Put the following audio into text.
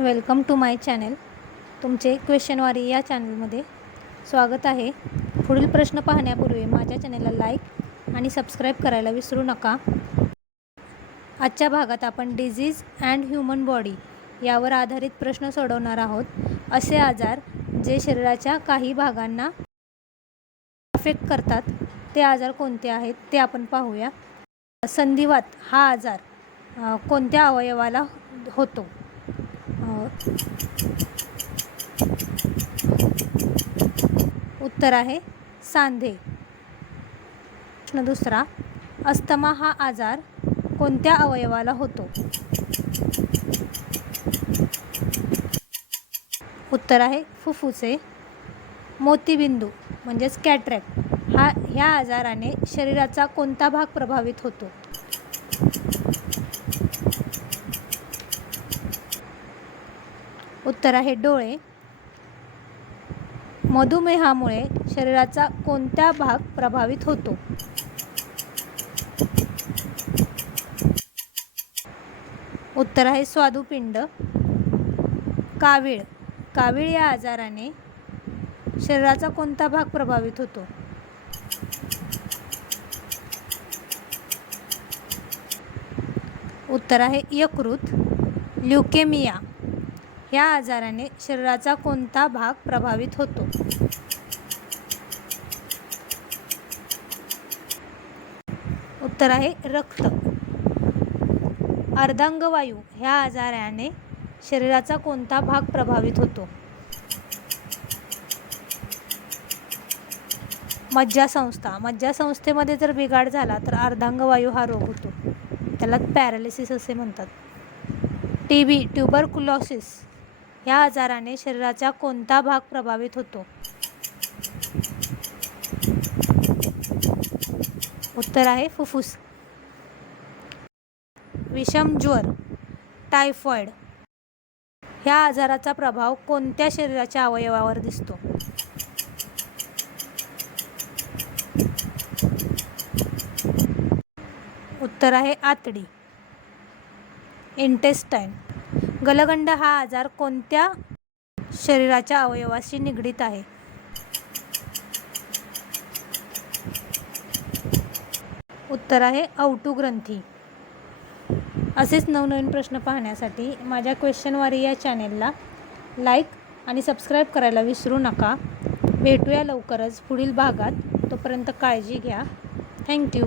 Welcome to my channel. तुमचे क्वेश्चनवारी या चॅनलमध्ये स्वागत आहे. पुढील प्रश्न पाहण्यापूर्वी माझ्या चॅनलला लाईक आणि सबस्क्राईब करायला विसरू नका. आजच्या भागात आपण डिझीज अँड ह्युमन बॉडी यावर आधारित प्रश्न सोडवणार आहोत. असे आजार जे शरीराच्या काही भागांना अफेक्ट करतात ते आजार कोणते आहेत ते आपण पाहूया. संधिवात हा आजार कोणत्या अवयवाला होतो? आहोत उत्तर आहे सांधे. प्रश्न दुसरा अस्थमा हा आजार कोणत्या अवयवाला होतो? उत्तर आहे फुफ्फुसे. मोतीबिंदू म्हणजेच कॅट्रॅक्ट हा ह्या आजाराने शरीराचा कोणता भाग प्रभावित होतो? उत्तर आहे डोळे. मधुमेहामुळे शरीराचा कोणता भाग प्रभावित होतो? उत्तर आहे स्वादुपिंड. कावीळ. कावीळ या आजाराने शरीराचा कोणता भाग प्रभावित होतो? उत्तर आहे यकृत. ल्युकेमिया. ह्या आजाराने शरीराचा कोणता भाग प्रभावित होतो? उत्तर आहे रक्त. अर्धांगवायू ह्या आजाराने शरीराचा कोणता भाग प्रभावित होतो? मज्जासंस्था. मज्जासंस्थेमध्ये जर बिघाड झाला तर अर्धांगवायू हा रोग होतो. त्याला पॅरालिसिस असे म्हणतात. T B tuberculosis. ह्या आजाराने शरीराचा कोणता भाग प्रभावित होतो? उत्तर आहे फुफ्फुस. विषम ज्वर टायफॉइड. ह्या आजाराचा प्रभाव कोणत्या शरीराच्या अवयवावर दिसतो? उत्तर आहे आतडी. इंटेस्टाईन गलगंड हा आजार कोणत्या शरीराच्या अवयवाशी निगडीत आहे? उत्तर आहे औटू ग्रंथी असेच नवनवीन प्रश्न पाहण्यासाठी माझ्या क्वेश्चनवारी या चॅनेलला लाईक आणि सबस्क्राईब करायला विसरू नका. भेटूया लवकरच पुढील भागात. तोपर्यंत काळजी घ्या. थँक्यू